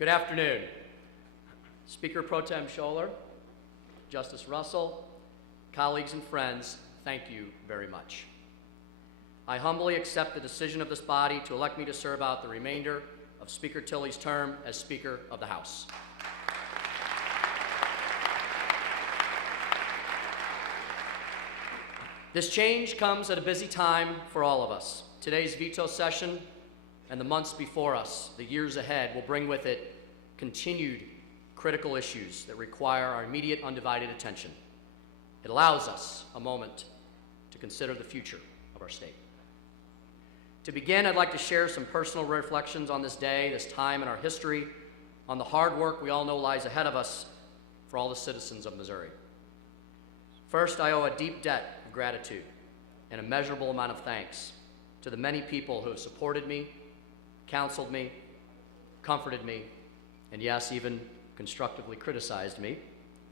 Good afternoon. Speaker Pro Tem Scholer, Justice Russell, colleagues and friends, thank you very much. I humbly accept the decision of this body to elect me to serve out the remainder of Speaker Tilley's term as Speaker of the House. This change comes at a busy time for all of us. Today's veto session and the months before us, the years ahead, will bring with it continued critical issues that require our immediate undivided attention. It allows us a moment to consider the future of our state. To begin, I'd like to share some personal reflections on this day, this time in our history, on the hard work we all know lies ahead of us for all the citizens of Missouri. First, I owe a deep debt of gratitude and a measurable amount of thanks to the many people who have supported me, counseled me, comforted me, and yes, even constructively criticized me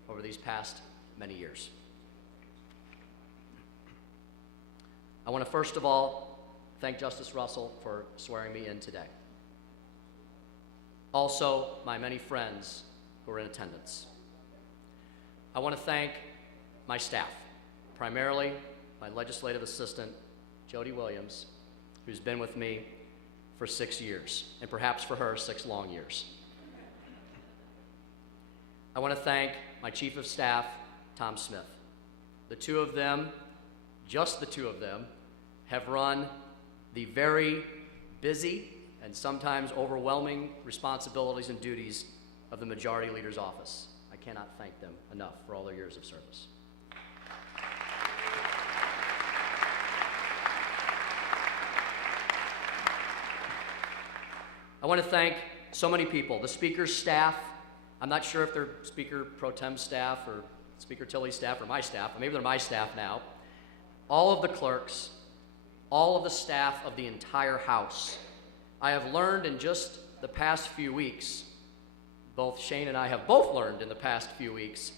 over these past many years. I want to first of all thank Justice Russell for swearing me in today. Also, my many friends who are in attendance. I want to thank my staff, primarily my legislative assistant, Jody Williams, who's been with me for 6 years, and perhaps for her, 6 long years. I want to thank my Chief of Staff, Tom Smith. The two of them, just the two of them, have run the very busy and sometimes overwhelming responsibilities and duties of the Majority Leader's office. I cannot thank them enough for all their years of service. I want to thank so many people, the Speaker's staff. I'm not sure if they're Speaker Pro Tem staff or Speaker Tilley's staff or my staff, or maybe they're my staff now. All of the clerks, all of the staff of the entire House. I have learned in just the past few weeks, both Shane and I have both learned in the past few weeks,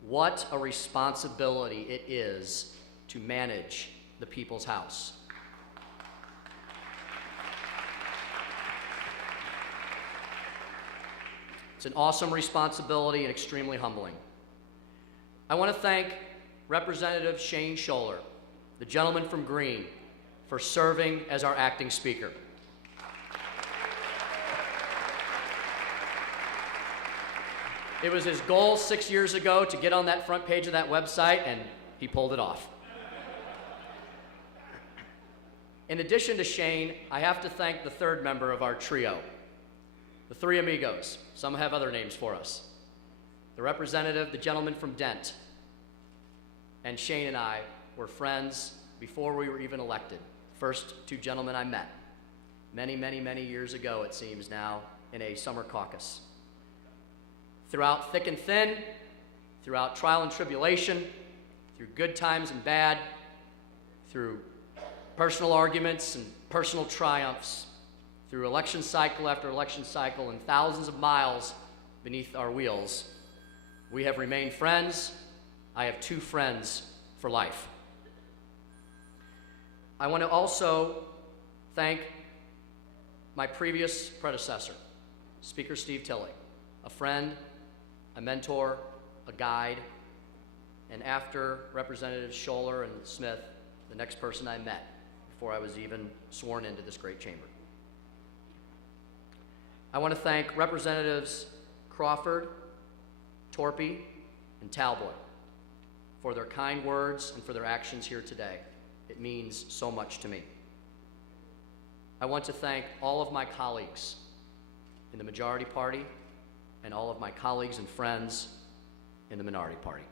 what a responsibility it is to manage the People's House. It's an awesome responsibility and extremely humbling. I want to thank Representative Shane Scholer, the gentleman from Greene, for serving as our acting Speaker. It was his goal 6 years ago to get on that front page of that website, and he pulled it off. In addition to Shane, I have to thank the third member of our trio, the three amigos. Some have other names for us. The representative, the gentleman from Dent, and Shane and I were friends before we were even elected. First two gentlemen I met many, many, many years ago, it seems now, in a summer caucus. Throughout thick and thin, throughout trial and tribulation, through good times and bad, through personal arguments and personal triumphs, through election cycle after election cycle and thousands of miles beneath our wheels, we have remained friends. I have 2 friends for life. I want to also thank my previous predecessor, Speaker Steve Tilley, a friend, a mentor, a guide, and after Representatives Scholer and Smith, the next person I met before I was even sworn into this great chamber. I want to thank Representatives Crawford, Torpy, and Talbot for their kind words and for their actions here today. It means so much to me. I want to thank all of my colleagues in the Majority Party and all of my colleagues and friends in the Minority Party.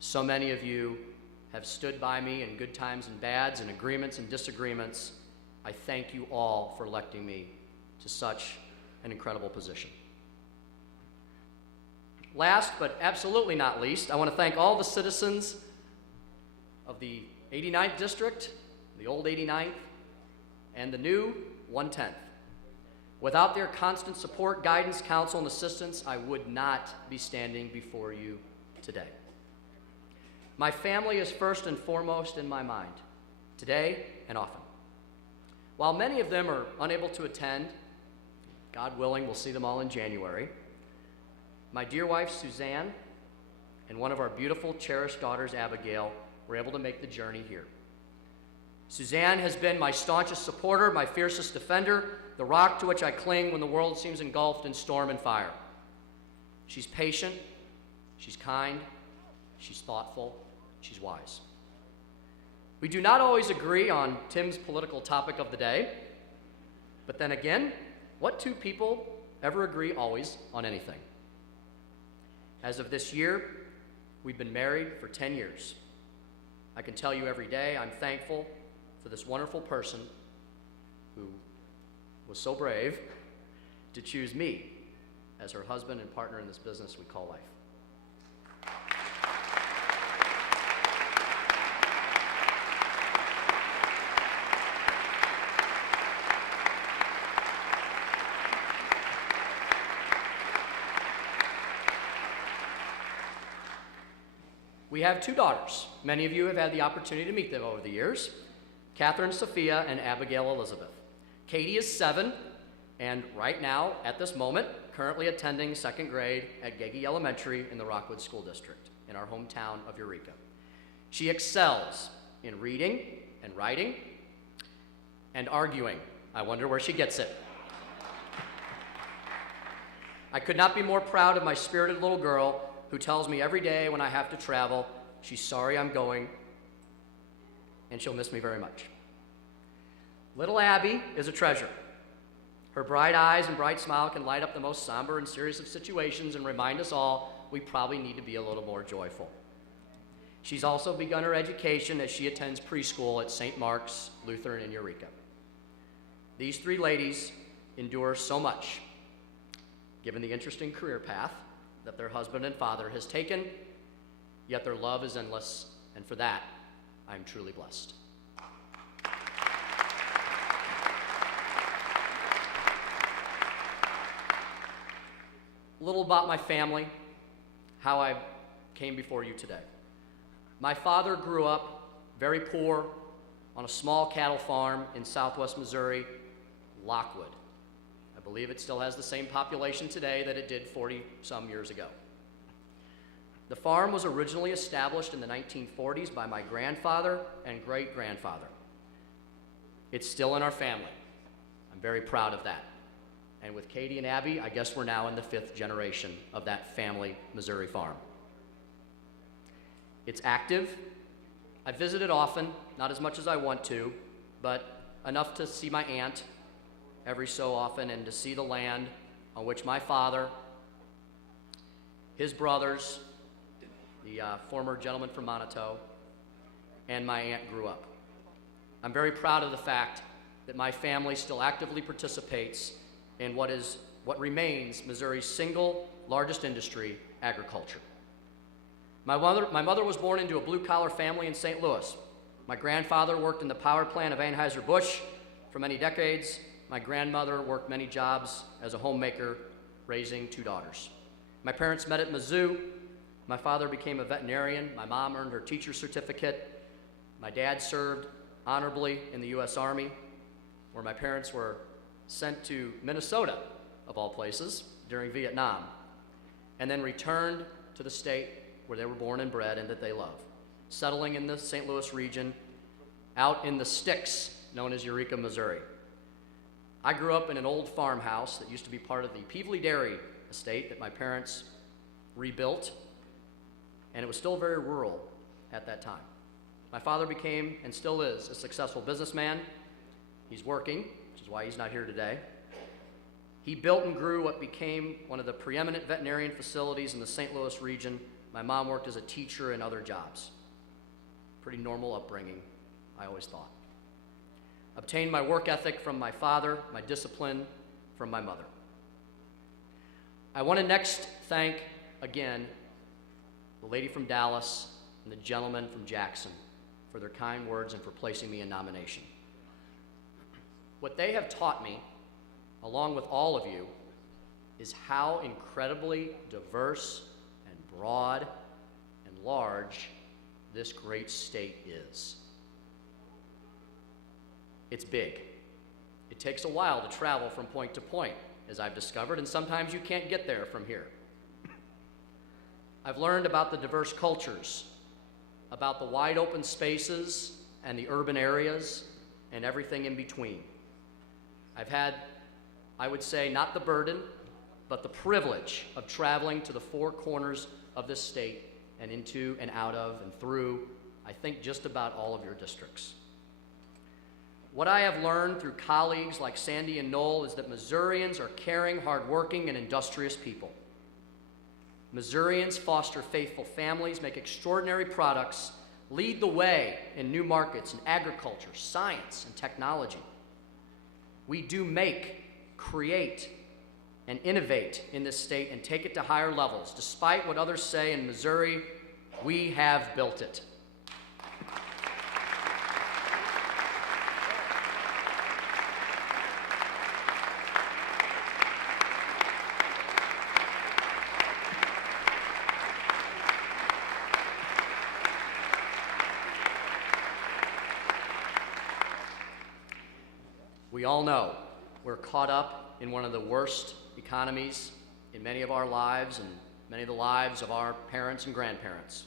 So many of you have stood by me in good times and bads, in agreements and disagreements. I thank you all for electing me to such an incredible position. Last, but absolutely not least, I want to thank all the citizens of the 89th District, the old 89th, and the new 110th. Without their constant support, guidance, counsel, and assistance, I would not be standing before you today. My family is first and foremost in my mind, today and often. While many of them are unable to attend, God willing, we'll see them all in January. My dear wife, Suzanne, and one of our beautiful, cherished daughters, Abigail, were able to make the journey here. Suzanne has been my staunchest supporter, my fiercest defender, the rock to which I cling when the world seems engulfed in storm and fire. She's patient, she's kind, she's thoughtful, she's wise. We do not always agree on Tim's political topic of the day, but then again, what two people ever agree always on anything? As of this year, we've been married for 10 years. I can tell you every day I'm thankful for this wonderful person who was so brave to choose me as her husband and partner in this business we call life. We have two daughters. Many of you have had the opportunity to meet them over the years, Catherine Sophia and Abigail Elizabeth. Katie is 7, and right now, at this moment, currently attending 2nd grade at Gagey Elementary in the Rockwood School District in our hometown of Eureka. She excels in reading and writing and arguing. I wonder where she gets it. I could not be more proud of my spirited little girl who tells me every day when I have to travel, she's sorry I'm going, and she'll miss me very much. Little Abby is a treasure. Her bright eyes and bright smile can light up the most somber and serious of situations and remind us all we probably need to be a little more joyful. She's also begun her education as she attends preschool at St. Mark's Lutheran in Eureka. These three ladies endure so much, given the interesting career path that their husband and father has taken, yet their love is endless, and for that, I am truly blessed. A little about my family, how I came before you today. My father grew up very poor on a small cattle farm in southwest Missouri, Lockwood. I believe it still has the same population today that it did 40-some years ago. The farm was originally established in the 1940s by my grandfather and great-grandfather. It's still in our family. I'm very proud of that. And with Katie and Abby, I guess we're now in the 5th generation of that family Missouri farm. It's active. I visit it often, not as much as I want to, but enough to see my aunt every so often and to see the land on which my father, his brothers, the former gentleman from Monotone, and my aunt grew up. I'm very proud of the fact that my family still actively participates in what remains Missouri's single largest industry, agriculture. My mother was born into a blue-collar family in St. Louis. My grandfather worked in the power plant of Anheuser-Busch for many decades. My grandmother worked many jobs as a homemaker, raising 2 daughters. My parents met at Mizzou. My father became a veterinarian. My mom earned her teacher's certificate. My dad served honorably in the U.S. Army, where my parents were sent to Minnesota, of all places, during Vietnam, and then returned to the state where they were born and bred and that they love, settling in the St. Louis region, out in the sticks known as Eureka, Missouri. I grew up in an old farmhouse that used to be part of the Peevely Dairy estate that my parents rebuilt, and it was still very rural at that time. My father became, and still is, a successful businessman. He's working, which is why he's not here today. He built and grew what became one of the preeminent veterinarian facilities in the St. Louis region. My mom worked as a teacher and other jobs. Pretty normal upbringing, I always thought. Obtained my work ethic from my father, my discipline from my mother. I want to next thank, again, the lady from Dallas and the gentleman from Jackson for their kind words and for placing me in nomination. What they have taught me, along with all of you, is how incredibly diverse and broad and large this great state is. It's big. It takes a while to travel from point to point. as I've discovered, and sometimes you can't get there from here. I've learned about the diverse cultures, about the wide open spaces and the urban areas and everything in between. I've had, I would say, not the burden, but the privilege of traveling to the four corners of this state and into and out of and through, I think, just about all of your districts. What I have learned through colleagues like Sandy and Noel is that Missourians are caring, hardworking, and industrious people. Missourians foster faithful families, make extraordinary products, lead the way in new markets in agriculture, science, and technology. We do make, create, and innovate in this state and take it to higher levels. Despite what others say in Missouri, we have built it. We all know we're caught up in one of the worst economies in many of our lives and many of the lives of our parents and grandparents.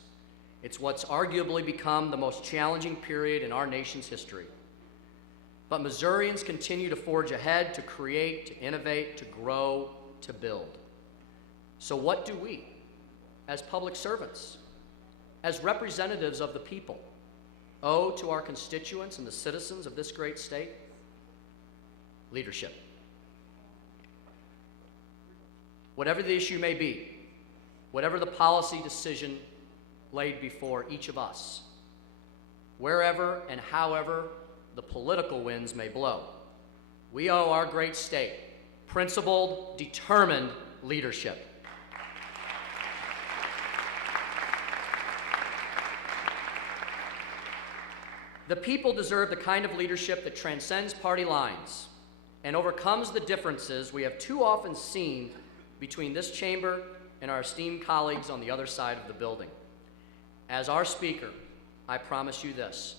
It's what's arguably become the most challenging period in our nation's history. But Missourians continue to forge ahead, to create, to innovate, to grow, to build. So what do we, as public servants, as representatives of the people, owe to our constituents and the citizens of this great state? Leadership. Whatever the issue may be, whatever the policy decision laid before each of us, wherever and however the political winds may blow, we owe our great state principled, determined leadership. The people deserve the kind of leadership that transcends party lines and overcomes the differences we have too often seen between this chamber and our esteemed colleagues on the other side of the building. As our speaker, I promise you this: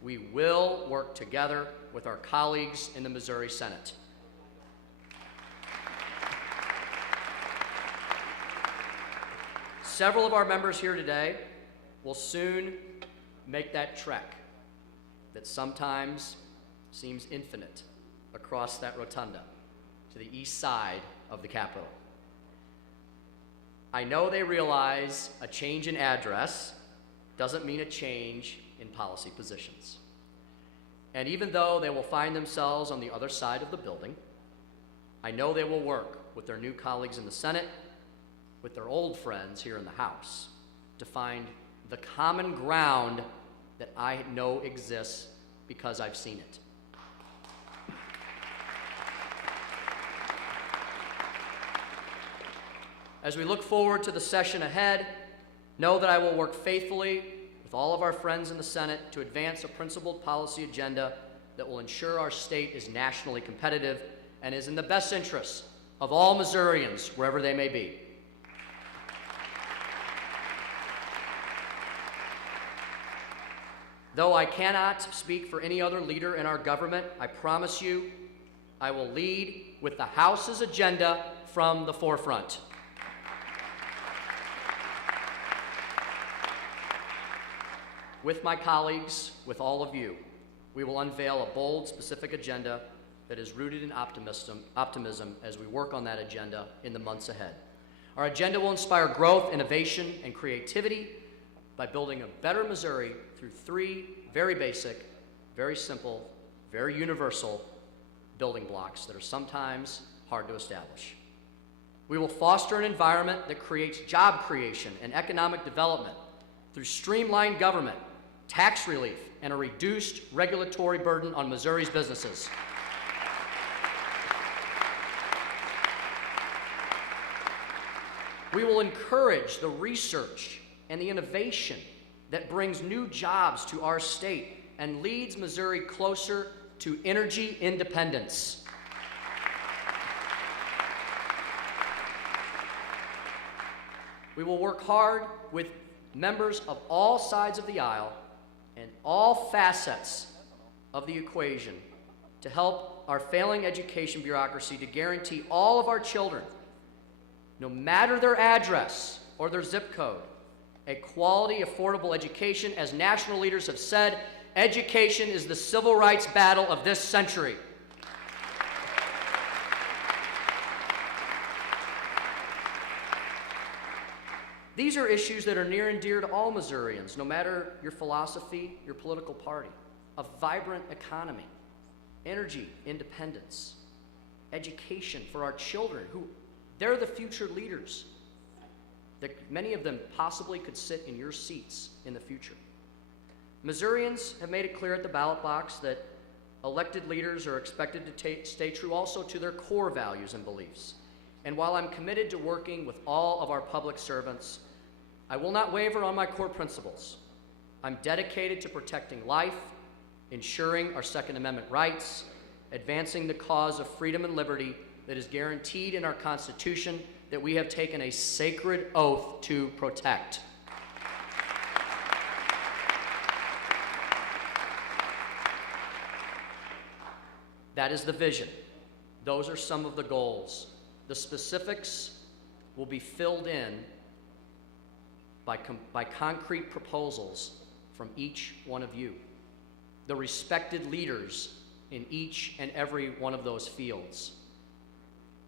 we will work together with our colleagues in the Missouri Senate. Several of our members here today will soon make that trek that sometimes seems infinite across that rotunda to the east side of the Capitol. I know they realize a change in address doesn't mean a change in policy positions. And even though they will find themselves on the other side of the building, I know they will work with their new colleagues in the Senate, with their old friends here in the House, to find the common ground that I know exists because I've seen it. As we look forward to the session ahead, know that I will work faithfully with all of our friends in the Senate to advance a principled policy agenda that will ensure our state is nationally competitive and is in the best interests of all Missourians, wherever they may be. Though I cannot speak for any other leader in our government, I promise you I will lead with the House's agenda from the forefront. With my colleagues, with all of you, we will unveil a bold, specific agenda that is rooted in optimism as we work on that agenda in the months ahead. Our agenda will inspire growth, innovation, and creativity by building a better Missouri through three very basic, very simple, very universal building blocks that are sometimes hard to establish. We will foster an environment that creates job creation and economic development through streamlined government, tax relief, and a reduced regulatory burden on Missouri's businesses. We will encourage the research and the innovation that brings new jobs to our state and leads Missouri closer to energy independence. We will work hard with members of all sides of the aisle and all facets of the equation to help our failing education bureaucracy to guarantee all of our children, no matter their address or their zip code, a quality, affordable education. As national leaders have said, education is the civil rights battle of this century. These are issues that are near and dear to all Missourians, no matter your philosophy, your political party. A vibrant economy, energy independence, education for our children, who they're the future leaders. That many of them possibly could sit in your seats in the future. Missourians have made it clear at the ballot box that elected leaders are expected to stay true also to their core values and beliefs. And while I'm committed to working with all of our public servants, I will not waver on my core principles. I'm dedicated to protecting life, ensuring our Second Amendment rights, advancing the cause of freedom and liberty that is guaranteed in our Constitution that we have taken a sacred oath to protect. That is the vision. Those are some of the goals. The specifics will be filled in by concrete proposals from each one of you, the respected leaders in each and every one of those fields.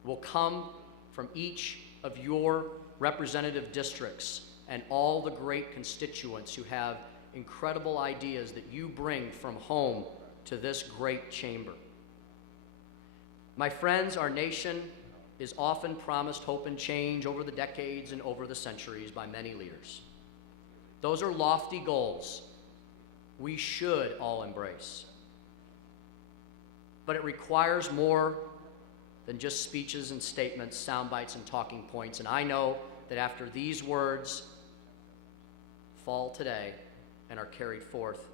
Will come from each of your representative districts and all the great constituents who have incredible ideas that you bring from home to this great chamber. My friends, our nation is often promised hope and change over the decades and over the centuries by many leaders. Those are lofty goals we should all embrace. But it requires more than just speeches and statements, sound bites and talking points. And I know that after these words fall today and are carried forth,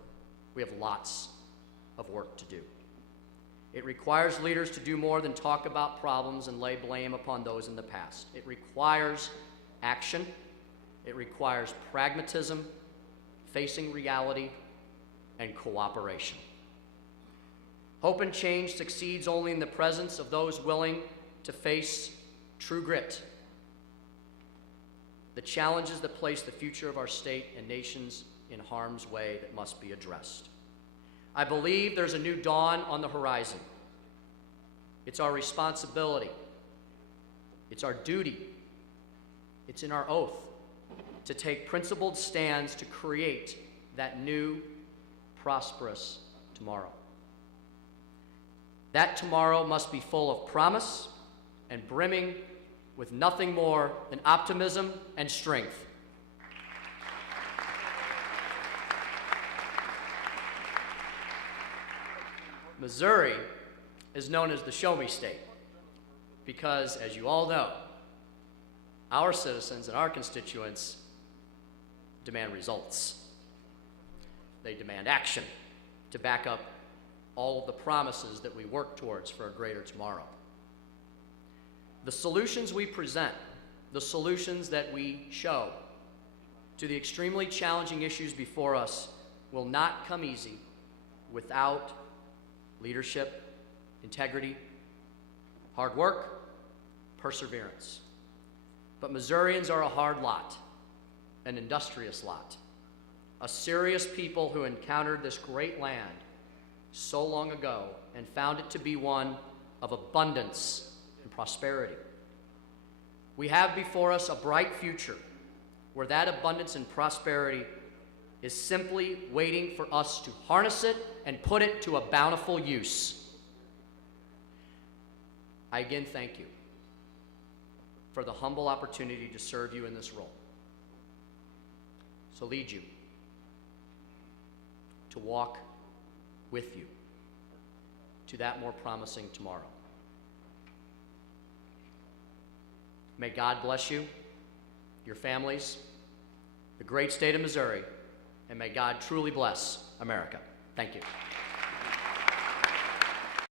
we have lots of work to do. It requires leaders to do more than talk about problems and lay blame upon those in the past. It requires action. It requires pragmatism, facing reality, and cooperation. Hope and change succeeds only in the presence of those willing to face true grit, the challenges that place the future of our state and nations in harm's way that must be addressed. I believe there's a new dawn on the horizon. It's our responsibility. It's our duty. It's in our oath to take principled stands to create that new, prosperous tomorrow. That tomorrow must be full of promise and brimming with nothing more than optimism and strength. Missouri is known as the Show Me State because, as you all know, our citizens and our constituents demand results. They demand action to back up all of the promises that we work towards for a greater tomorrow. The solutions we present, the solutions that we show to the extremely challenging issues before us will not come easy without leadership, integrity, hard work, perseverance. But Missourians are a hard lot, an industrious lot, a serious people who encountered this great land so long ago and found it to be one of abundance and prosperity. We have before us a bright future where that abundance and prosperity is simply waiting for us to harness it and put it to a bountiful use. I again thank you for the humble opportunity to serve you in this role, to lead you, to walk with you to that more promising tomorrow. May God bless you, your families, the great state of Missouri, and may God truly bless America. Thank you.